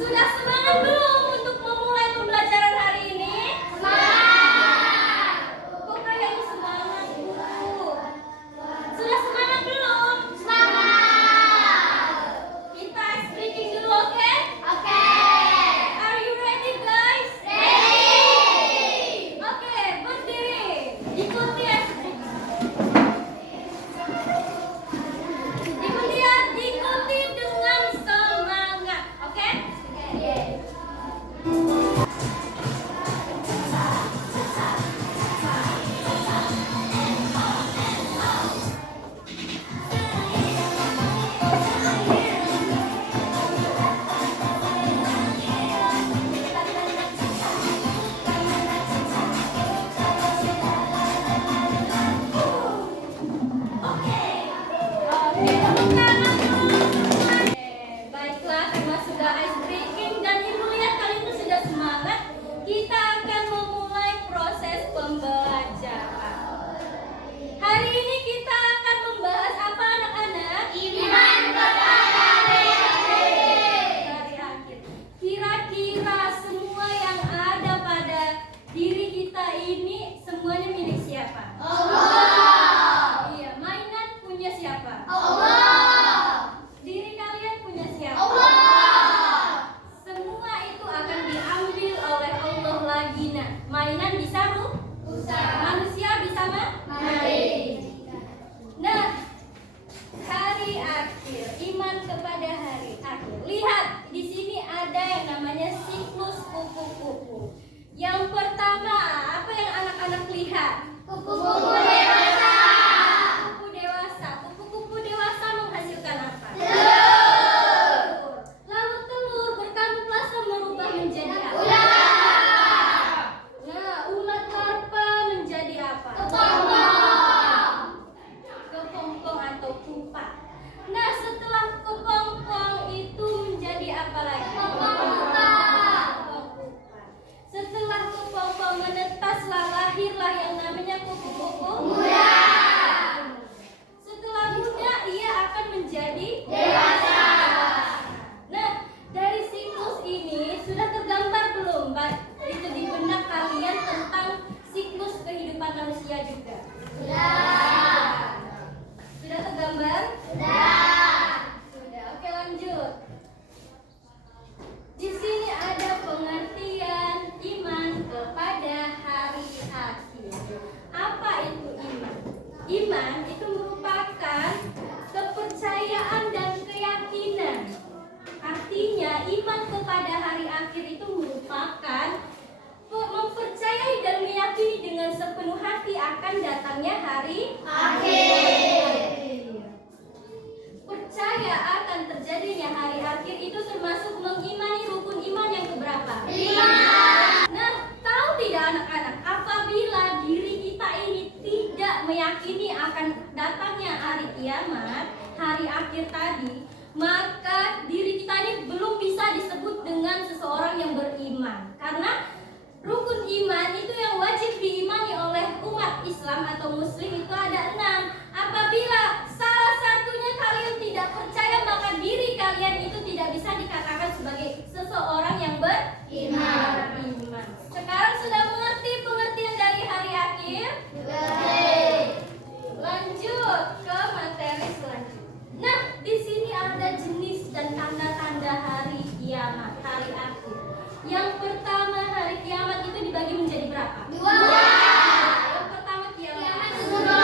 Sudah semangat belum untuk memulai pembelajaran hari ini? Semangat! Kok kayaknya semangat, Bu? Sudah semangat belum? Semangat! Kita speaking dulu, oke? Oke. Are you ready, guys? Ready! Oke, berdiri. Ikuti ya. Ikuti dengan semangat, oke? Baiklah, karena sudah ice breaking dan Ibu lihat kalian itu sudah semangat, kita akan memulai proses pembelajaran. Hari ini kita akan membahas apa, anak-anak? Iman kepada hari akhir. Hari akhir. Kira-kira semua yang ada pada diri kita ini semuanya milik siapa? Allah. Iya, mainan punya siapa? Allah. Diri kalian punya siapa? Allah. Semua itu akan diambil oleh Allah lagi. Nah, mainan bisa Rusak. manusia bisa Mari. Nah, hari akhir, iman kepada hari akhir. Lihat, di sini ada yang namanya siklus kupu-kupu. Yang pertama, apa yang anak-anak lihat? Kupu-kupu dewasa. Kupu dewasa. Kupu-kupu dewasa menghasilkan apa? Telur. Lalu telur berkamuflase merubah menjadi apa? Ular. Nah, ulat larva menjadi apa? Kepompong. Kepompong atau pupa. Nah, setelah kepompong itu menjadi apa lagi? Kepompong. Kepompong. Setelah kepompong menetaslah, lahirlah yang namanya kupu-kupu Muda. Setelah muda, ia akan menjadi Dewasa. Nah, dari siklus ini sudah tergambar belum, Mbak? Itu di benak kalian tentang siklus kehidupan manusia juga. Sudah. Sudah tergambar? Sudah. Sudah. Oke, lanjut. Di sini ada pengertian iman kepada hari akhir. Apa itu iman? Iman itu merupakan kepercayaan dan keyakinan. Artinya iman kepada hari akhir itu merupakan mempercayai dan meyakini dengan sepenuh hati akan datangnya hari Akhir. Percaya akan terjadinya hari akhir itu termasuk mengimani rukun iman yang keberapa? 5. Nah, tahu tidak anak-anak, apabila diri kita ini tidak meyakini akan datangnya hari kiamat, hari akhir tadi, maka diri kita ini belum bisa disebut dengan seseorang yang beriman. Karena rukun iman itu yang wajib diimani oleh umat Islam atau Muslim itu ada 6. Apabila salah satunya kalian tidak percaya, maka diri kalian itu tidak bisa dikatakan sebagai seseorang yang beriman. Sekarang sudah mengerti pengertian dari hari akhir? Lanjut ke materi selanjutnya. Nah, di sini ada jenis dan tanda-tanda hari kiamat, hari akhir. Yang pertama, hari kiamat itu dibagi menjadi berapa? 2. Yang pertama Kiamat kiamat sugro.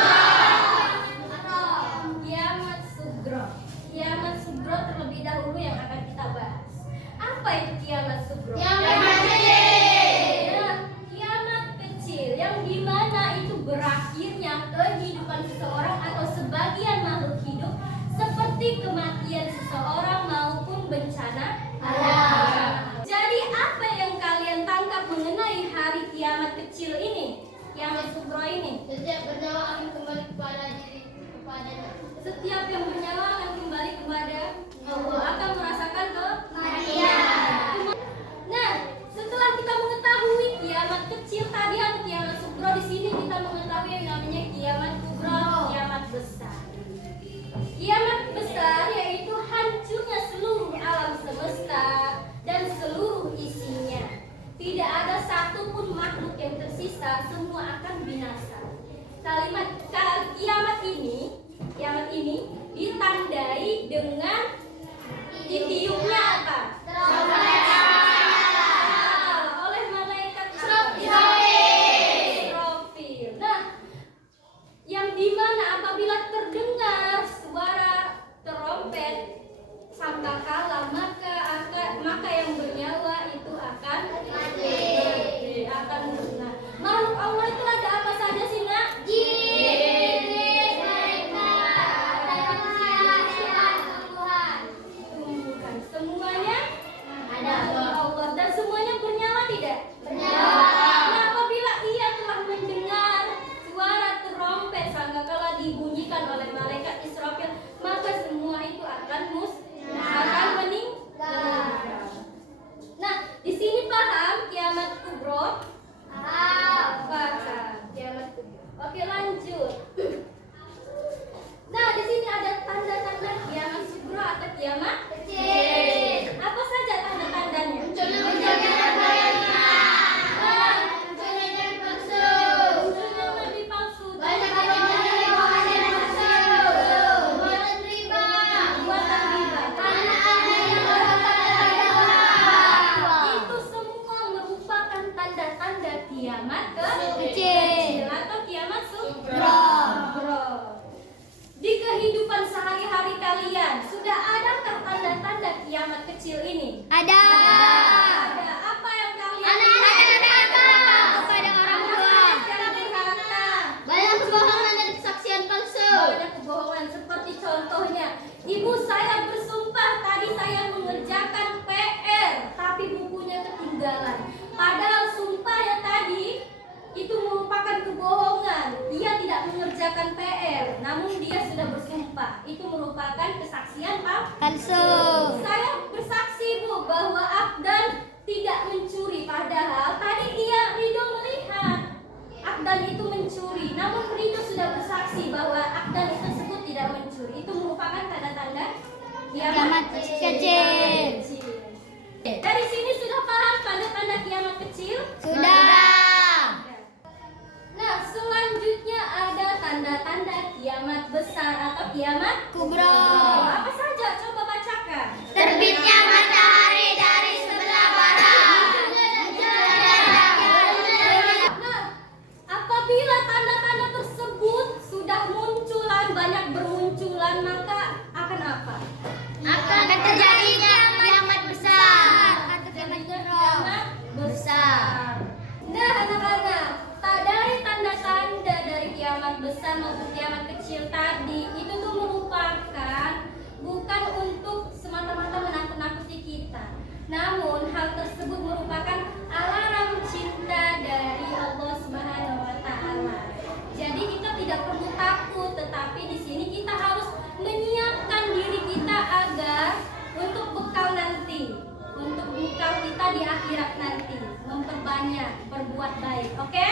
Kiamat sugro. Kiamat sugro terlebih dahulu yang akan kita bahas. Apa itu kiamat sugro? Kiamat kecil. Ya, kiamat kecil yang dimana itu berakhirnya kehidupan seseorang atau sebagian makhluk hidup seperti kematian seseorang maupun bencana Alam. Jadi apa yang kalian tangkap mengenai hari kiamat kecil ini? Kiamat sugro ini? Setiap bernyawa akan kembali kepada diri kepadanya. Setiap yang bernyawa akan kembali kepada Allah, akan merasakan Kematian. Nah, setelah kita mengetahui kiamat kecil tadi atau kiamat sugro, di sini kita mengetahui yang namanya kiamat kubro, kiamat besar. Kiamat besar yaitu hancurnya seluruh alam semesta dan kiamat ini ditandai dengan ditiupnya apa? Oleh malaikat Israfil. Nah, yang dimana apabila terdengar suara terompet sangkakala maka yang bernyawa itu akan mati, akan musnah. Makhluk Allah itu ada apa saja sih, Nak? Tumbuhan. Semuanya ada Allah dan semuanya bernyawa tidak? Bernyawa. Nah, apabila ia telah mendengar suara terompet sangkakala dibunyikan oleh malaikat Israfil, maka semua itu akan meninggal. Nah, di sini paham kiamat kubro? Paham kiamat kubro. Oke, lanjut. Nah, di sini ada tanda-tanda kiamat kubro atau kiamat kecil. Apa saja tanda-tandanya? Munculnya nabi palsu. Itu semua merupakan tanda-tanda kiamat kecil atau kiamat kubro. Di kehidupan sehari-hari kalian sudah adakah tanda-tanda kiamat kecil ini? Ada. Apa yang kalian Kepada orang tua. yang durhaka? Banyak kebohongan dan kesaksian palsu. Banyak kebohongan seperti contohnya, ibu saya bersumpah tadi saya mengerjakan PR tapi bukunya ketinggalan. Padahal sumpahnya tadi itu merupakan kebohongan. Dia tidak mengerjakan PR, namun dia sudah bersumpah. Itu merupakan kesaksian Palsu. Saya bersaksi, Bu, bahwa Akdan tidak mencuri. Padahal tadi Ridho melihat Akdan itu mencuri. Namun Ridho sudah bersaksi bahwa Akdan tersebut tidak mencuri. Itu merupakan tanda-tanda kiamat kecil. Dari sini sudah paham tanda-tanda kiamat kecil? Sudah. Nah, selanjutnya ada tanda-tanda kiamat besar atau kiamat Kubro. Apa saja? Coba bacakan. Terbitnya matahari dari sebelah barat. Nah, apabila tanda-tanda tersebut sudah banyak bermunculan, maka akan apa? Akan terjadi kiamat besar. Kiamat besar. Nah, anak-anak, dari tanda-tanda dari kiamat besar maupun kiamat kecil tadi itu tuh merupakan bukan untuk semata-mata menakut-nakuti kita, namun hal tersebut merupakan alarm cinta dari Allah Subhanahu wa Ta'ala. Jadi kita tidak perlu takut, tetapi di sini kita harus menyiapkan diri kita agar untuk bekal nanti, untuk bekal kita di akhirat nanti, memperbanyak berbuat baik. Oke?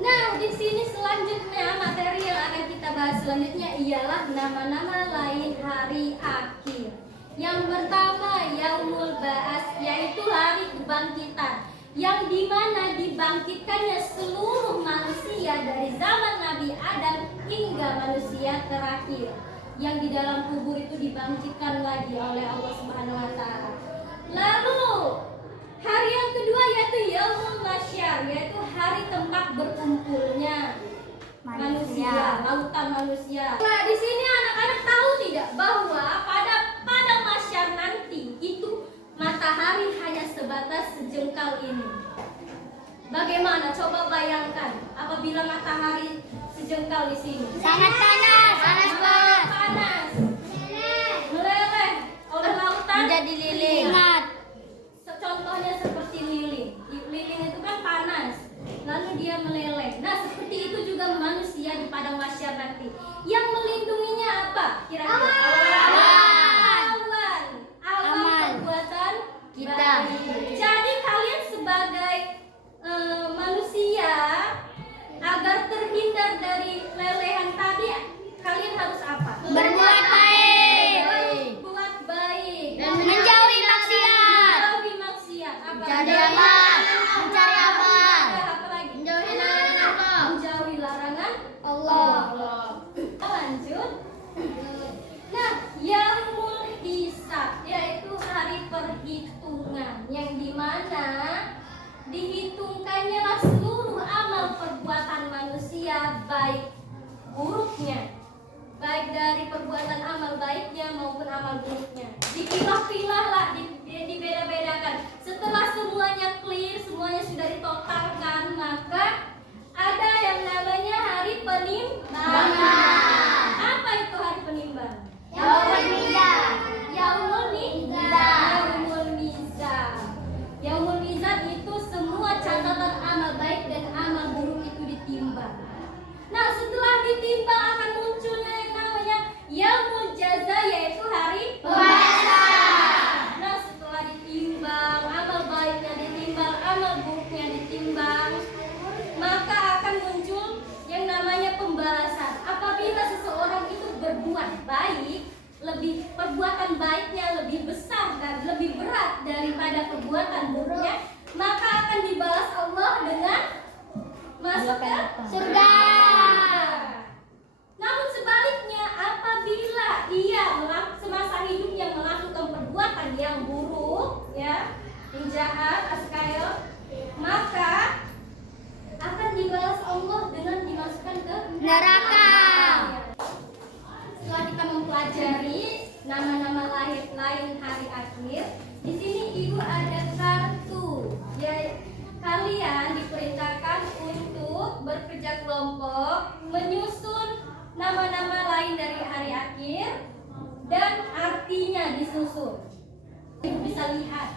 Nah, di sini selanjutnya materi yang akan kita bahas selanjutnya ialah nama-nama lain hari akhir. Yang pertama Yaumul Ba'ats, yaitu hari kebangkitan, yang dimana dibangkitkannya seluruh manusia dari zaman Nabi Adam hingga manusia terakhir, yang di dalam kubur itu dibangkitkan lagi oleh Allah Subhanahu wa Ta'ala. Lalu hari yang kedua yaitu Yaumul Mahsyar, yaitu hari tempat berkumpulnya manusia, lautan manusia. Nah, di sini anak-anak tahu tidak bahwa pada mahsyar nanti itu matahari hanya sebatas sejengkal ini. Bagaimana? Coba bayangkan apabila matahari sejengkal di sini. Sangat panas, panas banget. Panas. Meleleh oleh lautan Menjadi lilin. Contohnya seperti lilin. Lilin itu kan panas, lalu dia meleleh. Nah, seperti itu juga manusia di padang mahsyar nanti. Yang melindunginya apa? Kira-kira awan perbuatan kita. baik. Jadi kalian sebagai manusia, agar terhindar dari lelehan tadi, kalian harus apa? Berbuat baik. Berbuat baik. Dan menjauhi maksiat. Menjauhi maksiat. Apa? Mencari amal. Mencari amal. Apa lagi? Menjauhi larangan Allah. Menjauhi di mana dihitungkannya seluruh amal perbuatan manusia, baik buruknya, baik dari perbuatan amal baiknya maupun amal buruknya. Dipilah-pilah lah, dibeda-bedakan. Setelah semuanya clear, semuanya sudah ditotalkan, maka ada yang namanya hari penimbangan. Apa itu hari penimbangan? Yaumul mizan. Yaumul mizan. Yaumul mizan itu semua catatan amal baik dan amal buruk itu ditimbang. Nah, setelah ditimbang akan munculnya yang namanya yaumul jaza, yaitu hari Puasa. Nah, setelah ditimbang, amal baiknya ditimbang, amal buruknya ditimbang, maka akan muncul yang namanya pembalasan. Apabila seseorang itu berbuat baik, perbuatan baiknya lebih besar dan lebih berat daripada perbuatan buruknya, maka akan dibalas Allah dengan masuk ke Surga. Namun sebaliknya, apabila ia semasa hidupnya melakukan perbuatan yang buruk, ya, yang jahat, askayo, maka akan dibalas Allah dengan dimasukkan ke Neraka. Setelah kita mempelajari nama-nama lain hari akhir, di sini ibu ada kartu. Ya, kalian diperintahkan untuk bekerja kelompok, menyusun nama-nama lain dari hari akhir dan artinya disusun. Ibu bisa lihat.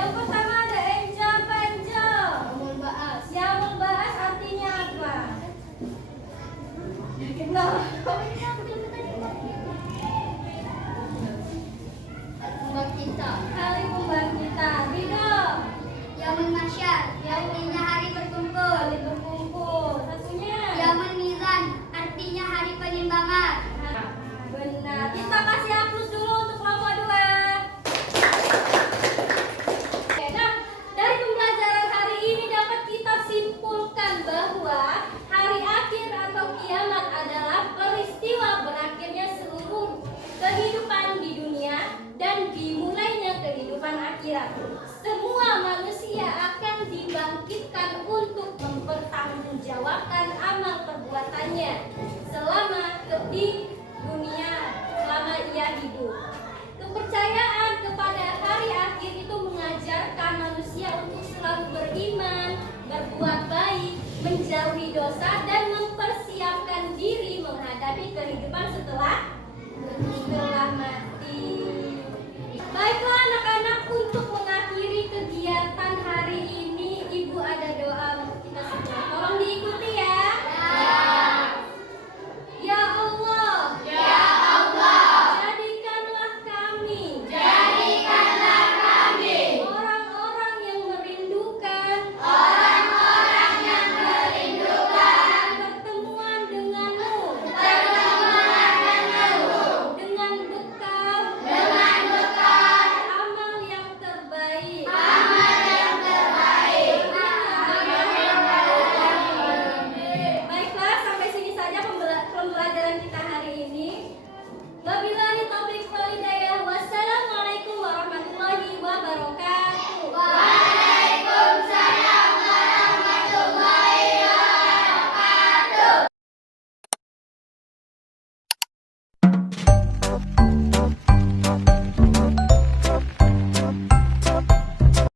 Yang pertama ada Angel Penjel. Yaumul ba'as. Yang membahas artinya apa? Nah, Membangkitkan. hari pembangkitan. Ridho, Yaumul mahsyar. Artinya hari berkumpul. hari berkumpul. Satunya. Yaumul mizan. Artinya hari penimbangan. Benar. Kita kasih aplaus dulu untuk kelompok 2. Oke, nah, dari pembelajaran hari ini dapat kita simpulkan bahwa hari akhir atau kiamat adalah peristiwa berakhirnya seluruh kehidupan di dunia dan dimulainya kehidupan akhirat. Semua manusia akan dibangkitkan untuk mempertanggungjawabkan amal perbuatannya selama di dunia, selama ia hidup. Kepercayaan kepada hari akhir itu mengajarkan manusia untuk selalu beriman, berbuat baik, menjauhi dosa dan mempersiapkan diri menghadapi kehidupan setelah